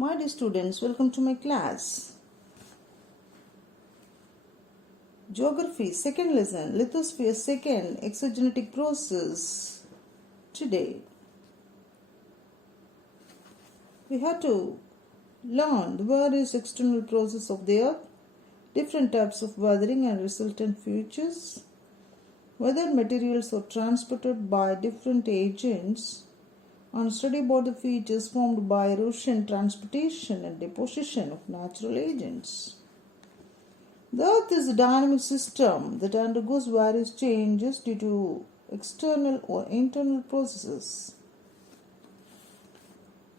My dear students, welcome to my class. Geography, second lesson, Lithosphere, second, Exogenetic process. Today, we have to learn the various external processes of the earth, different types of weathering and resultant features, whether materials are transported by different agents, and study about the features formed by erosion, transportation and deposition of natural agents. The earth is a dynamic system that undergoes various changes due to external or internal processes.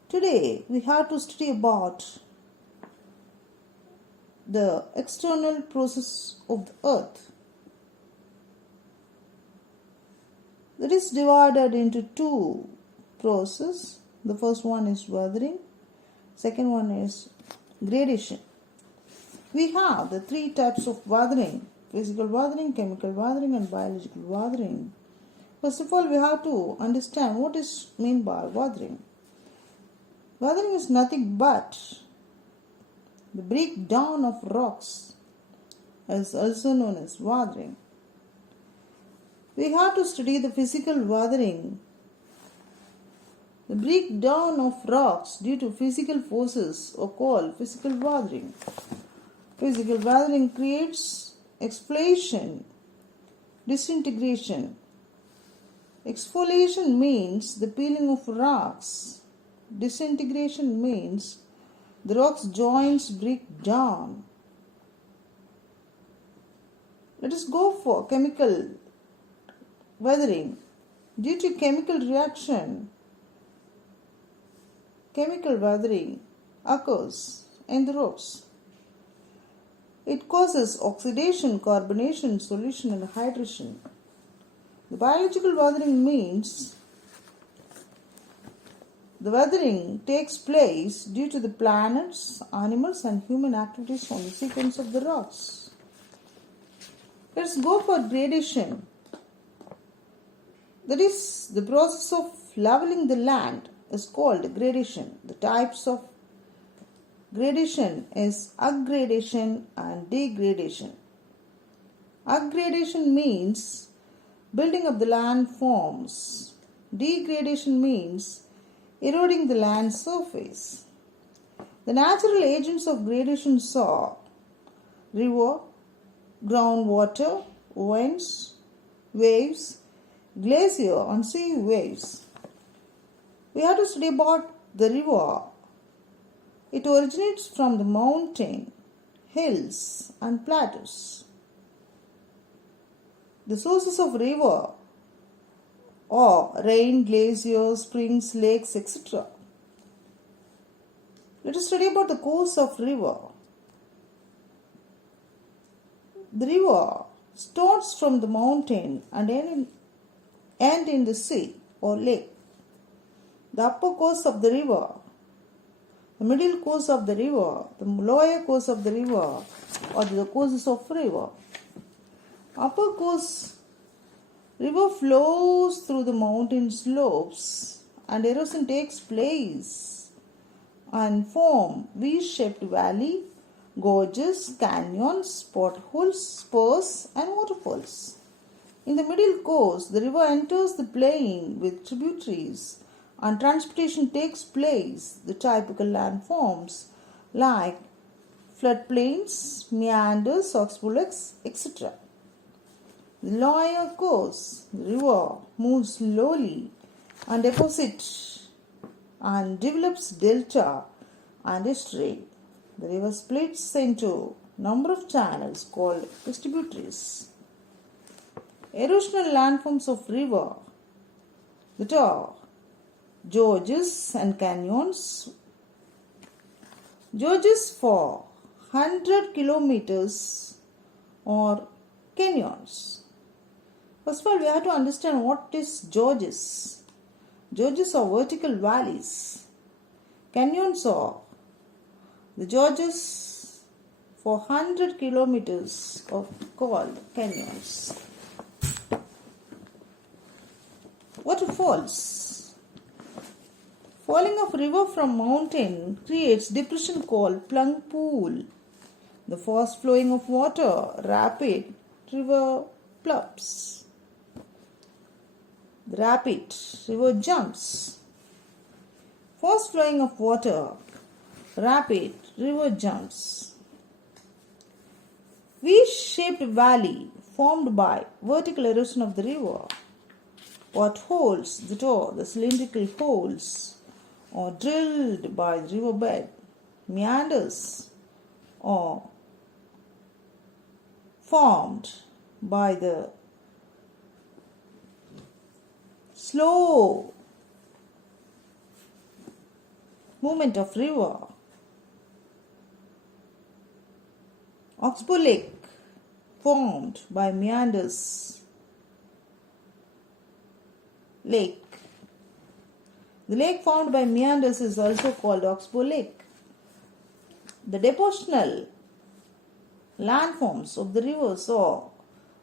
Today we have to study about the external process of the earth. That is divided into two processes. The first one is weathering, second one is gradation. We have the three types of weathering: physical weathering, chemical weathering and biological weathering. First of all, we have to understand what is meant by weathering. Weathering is nothing but the breakdown of rocks, is also known as weathering. We have to study the physical weathering. The breakdown of rocks due to physical forces are called physical weathering. Physical weathering creates exfoliation, disintegration. Exfoliation means the peeling of rocks. Disintegration means the rock's joints break down. Let us go for chemical weathering. Due to chemical reaction, chemical weathering occurs in the rocks. It causes oxidation, carbonation, solution and hydration. The biological weathering means the weathering takes place due to the planets, animals and human activities on the sequence of the rocks. Let's go for gradation. That is, the process of leveling the land is called gradation. The types of gradation is aggradation and degradation. Aggradation means building up the landforms. Degradation means eroding the land surface. The natural agents of gradation are river, groundwater, winds, waves, glacier and sea waves. We have to study about the river. It originates from the mountain, hills and plateaus. The sources of river are rain, glaciers, springs, lakes, etc. Let us study about the course of river. The river starts from the mountain and ends in the sea or lake. The upper course of the river, the middle course of the river, the lower course of the river or the courses of river. Upper course, river flows through the mountain slopes and erosion takes place and form V-shaped valley, gorges, canyons, potholes, spurs and waterfalls. In the middle course, the river enters the plain with tributaries and transportation takes place. The typical landforms like floodplains, meanders, oxbows, etc. The lower course, the river moves slowly and deposits and develops delta and estuary. The river splits into number of channels called distributaries. Erosional landforms of river that are gorges and canyons. Gorges for 100 kilometers or canyons. First of all, we have to understand what is gorges. Gorges are vertical valleys. Canyons are the gorges for 100 kilometers are called canyons. Waterfalls. Falling of river from mountain creates depression called plung pool. The fast flowing of water, rapid river plops. The rapid river jumps. Fast flowing of water, rapid river jumps. V-shaped valley formed by vertical erosion of the river. Potholes, the cylindrical holes, are drilled by the riverbed. Meanders are formed by the slow movement of river. Oxbow Lake formed by meanders. Lake. The lake formed by meanders is also called Oxbow Lake. The depositional landforms of the rivers are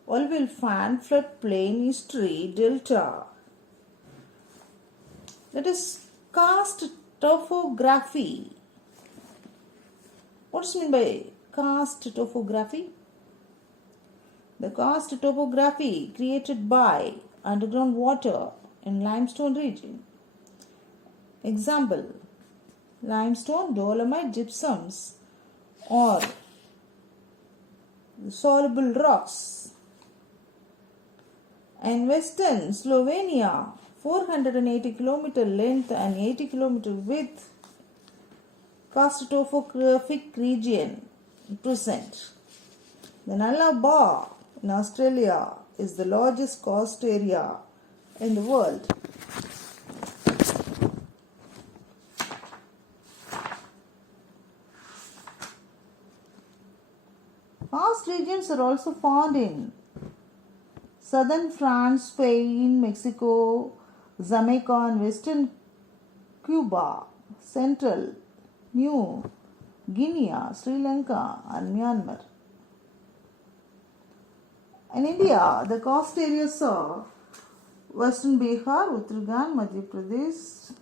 alluvial fan, floodplain, estuary, delta. That is karst topography. What is meant by karst topography? The karst topography created by underground water in limestone region. Example: limestone, dolomite, gypsums, or soluble rocks. In western Slovenia, 480 km length and 80 km width karst topographic region present. The Nulla Bar in Australia is the largest karst area in the world. Karst regions are also found in southern France, Spain, Mexico, Jamaica, and western Cuba, central New Guinea, Sri Lanka, and Myanmar. In India, the karst areas are western Bihar, Uttarakhand, Madhya Pradesh,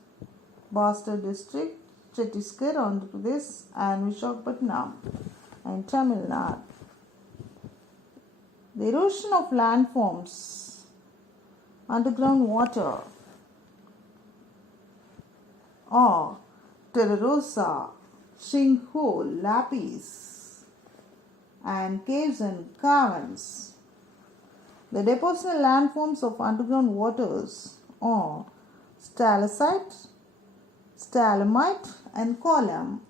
Bastar district, Chhattisgarh, Andhra Pradesh, and Visakhapatnam, and Tamil Nadu. The erosion of landforms, underground water, or terra rosa, sinkhole, lapis, and caves and caverns. The depositional landforms of underground waters are stalactite, stalagmite, and column.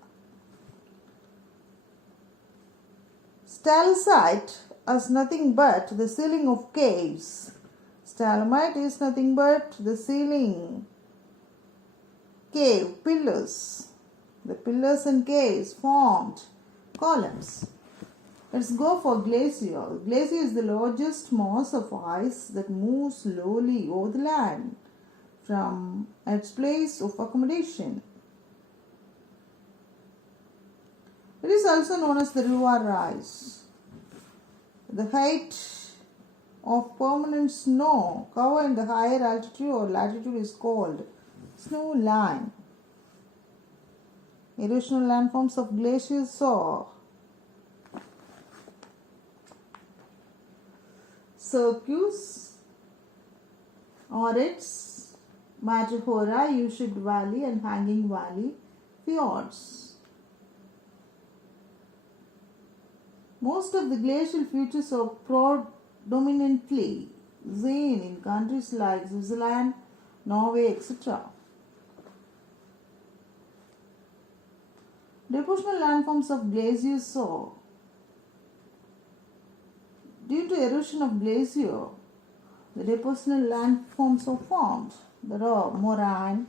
Stalactite is nothing but the ceiling of caves. Stalagmite is nothing but the ceiling cave pillars. The pillars and caves formed columns. Let's go for glacier. Glacier is the largest mass of ice that moves slowly over the land from its place of accommodation. It is also known as the river rise. The height of permanent snow cover in the higher altitude or latitude is called snow line. Erosional landforms of glaciers are cirques, Orets, Matterhorn, U-shaped valley, and hanging valley fjords. Most of the glacial features are predominantly seen in countries like Switzerland, Norway, etc. Depositional landforms of glaciers are: due to erosion of glacier, the depositional landforms are formed. There are moraine,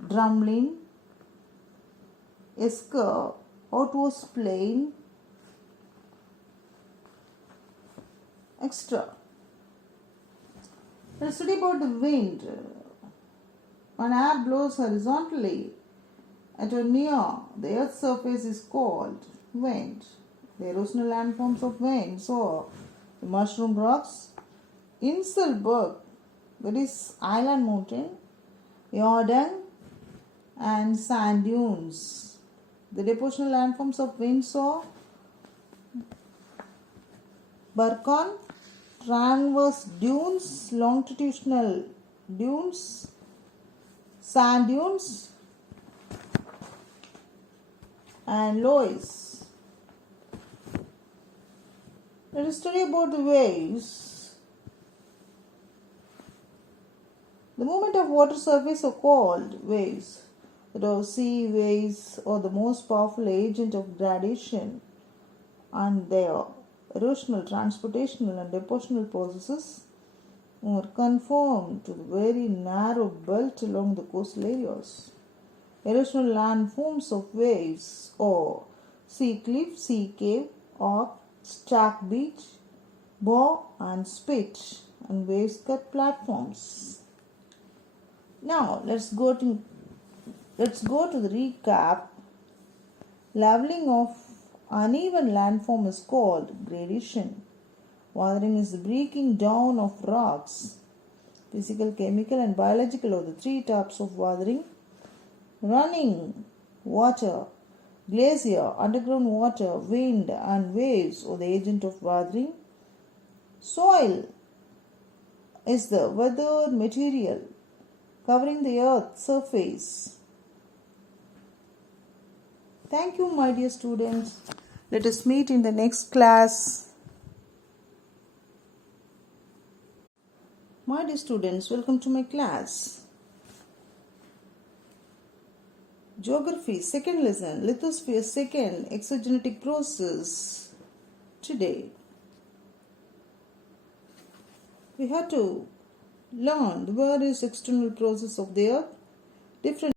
drumlin, esker, outwash plain, etc. Let's study about the wind. When air blows horizontally at or near the earth's surface is called wind. The erosional landforms of wind are the mushroom rocks, Inselberg, that is island mountain, Jordan, and sand dunes. The depositional landforms of Windsor, Burcon, transverse dunes, longitudinal dunes, sand dunes, and loess. Let us study about the waves. The movement of water surface are called waves. The sea waves are the most powerful agent of gradation, and their erosional, transportational, and depositional processes are conformed to the very narrow belt along the coastal areas. Erosional landforms of waves are sea cliff, sea cave, arc, stack beach, bow, and spit, and wave cut platforms. Now let's go to the recap. Leveling of uneven landform is called gradation. Weathering is the breaking down of rocks. Physical, chemical, and biological are the three types of weathering. Running water, glacier, underground water, wind, and waves are the agent of weathering. Soil is the weathered material covering the earth's surface. Thank you, my dear students. Let us meet in the next class. My dear students, welcome to my class. Geography, second lesson, lithosphere, second, exogenetic process. Today, we have to learn the various external process of the earth, different